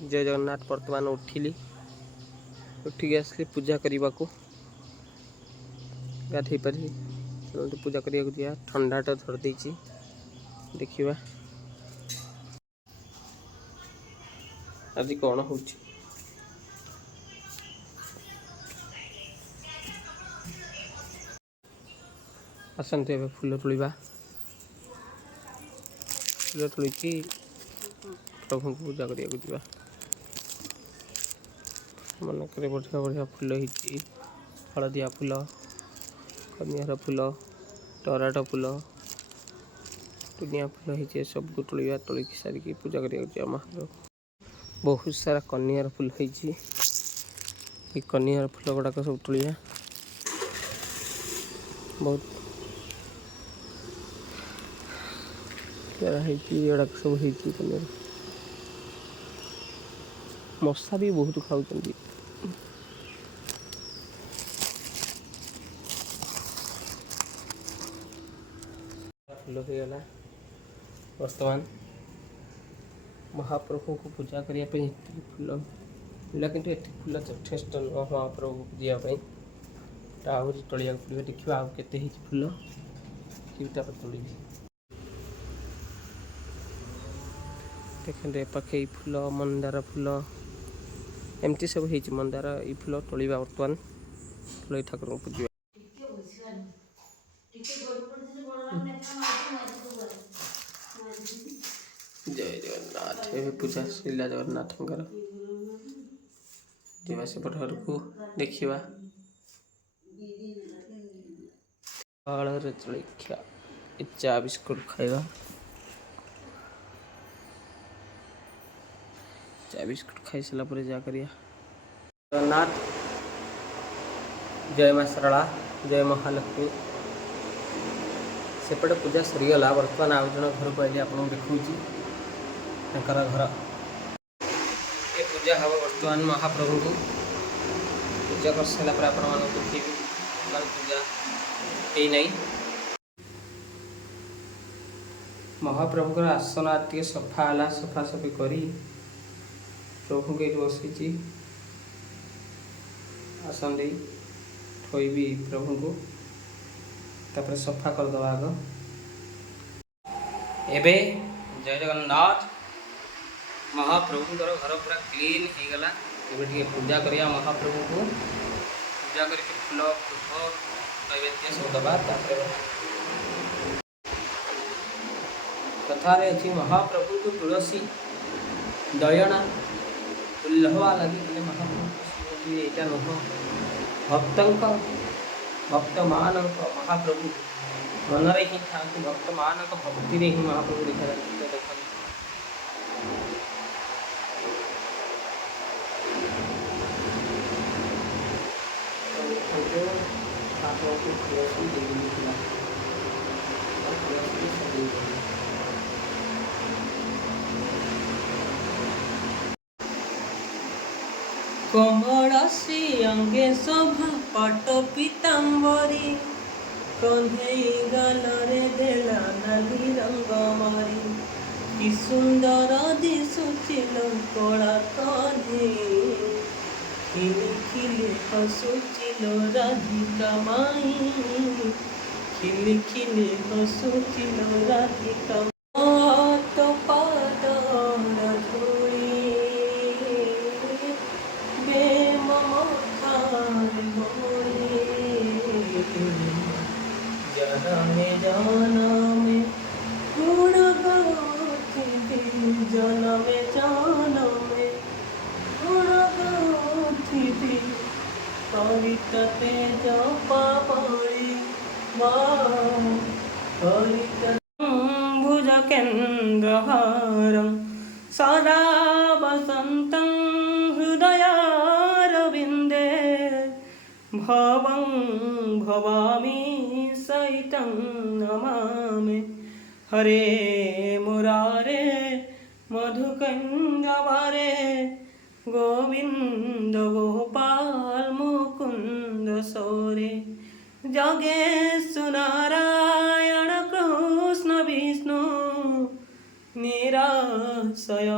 जय जगन्नाथ। बर्तमान उठिली, उठिक आसली पूजा करने को। गाधे पारि चलते पूजा करने को जा। ठंडाटा धरदे देखा आज कौन हो। आसतु ए फूल तोड़ा। फूल तोलिकी प्रभु को पूजा करने को जा। मनक बढ़िया बढ़िया फूल होती। हलदिया फूल, कनियार फूल, टराट फूल, दुनिया फूल होती। सबको तोड़ा। तोलिकी सारिकी पूजा करने को जा। महाप्रभु बहुत सारा कनियार फूल होती। कनियार फूल गुड़ाक सब तोड़ा। बहुत गुड़ाक सब होती। कनियार मशा भी बहुत खाऊ। फूल हो गला। वर्तमान महाप्रभु को पूजा करने फूल मिला कि फूल यथेष्ट नुह। महाप्रभु को दिवाई आहरी तोड़ा पड़े। देखा आउ के फूल किटा तोड़ी। देखते पाखे फूल मंदार फूल एमती सब हो। मंदार ये फूल तोड़ा बर्तमान तोड़ ठाकुर को पूजा। जय जगन्नाथ। ए पूजा श्रीला जगन्नाथ जीवा सेपट घर को देखा। जलखिया चा बिस्कुट खाइबा। चा बिस्कुट खाई सारा जा कर जगन्नाथ। जय मां सरला, जय महालक्ष्मी। सेपटे पूजा सरीगला। बर्तमान आउ जन घर को आइए। आपको देखा घर ये पूजा हम बर्तमान महाप्रभु को पूजा कर सारापर आपण देखी पूजा ही नहीं। महाप्रभुर आसन आदि सफा है। सफासफी करी प्रभु के बसी आसन दे थोबी प्रभु को। तापर सफा करदे आग। एबे जय जगन्नाथ। महाप्रभु घर पूरा क्लीन हो गला। ये पूजा करिया महाप्रभु को। पूजा करके फूल पुष्प नैवेद्य सब दबा। कथार अच्छी महाप्रभु को तुलसी दयना उल्लहवा लगी। महाप्रभु यहाँ नुह भक्त भक्त मान महाप्रभु मनरे ही था। भक्त मान भक्ति ही महाप्रभु देखा देखा। कमलसी अंगे शोभा पट पीताम्बरी कन्हई गालरे देला नाली रंग मारी कि सुंदर दिशुचिल कला कन्हई खिली खिली हसुचिल राधिका माई खिली खिली हसुचिल राधिका तो जनमे जनमे गुण गाथी जनमे जनमे गुण गाथी करितते जपापरि भुज केन्द्रहारं सदा वसन्तं हृदयारविन्दे भवं भवामि सहितं नमामि हरे मुरारे मधुकंदवरे गोविंद गोपाल मुकुंद सोरे जगेश नारायण कृष्ण विष्णु निराशय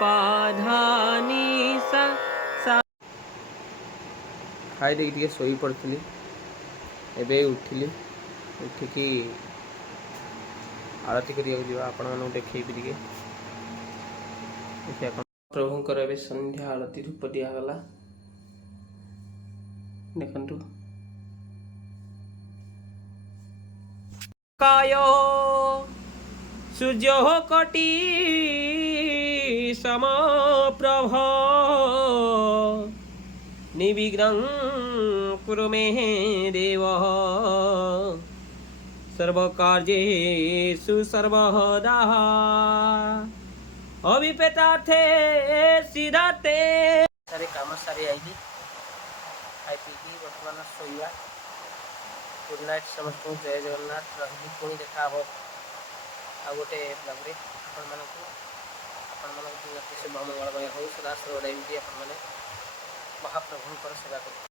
पा धा नी सा सा। खाई देख टे शोई पड़ी एबे उठिली उठिकी आरती करा आपण मैं देखी टे प्रभुंकर ए संध्या आरती धूप दिगला देखु काय सूर्य कोटि समप्रभ निर्विघ्नं कुरु मे देव सर्वकार्येषु सर्वदा अभिपेतार्थे सिद्धार्थे। सारे काम सारी आईली खाई पीकी बर्तमान शोवा। गुड नाइट समस्त जय जगन्नाथ रही पुणी देखा हम आ गोटे ब्लॉग रे आपण दिन शुभ मंगलमय हो सदा सर्वदा एमती आपण मैंने महाप्रभुंकर सेवा कर।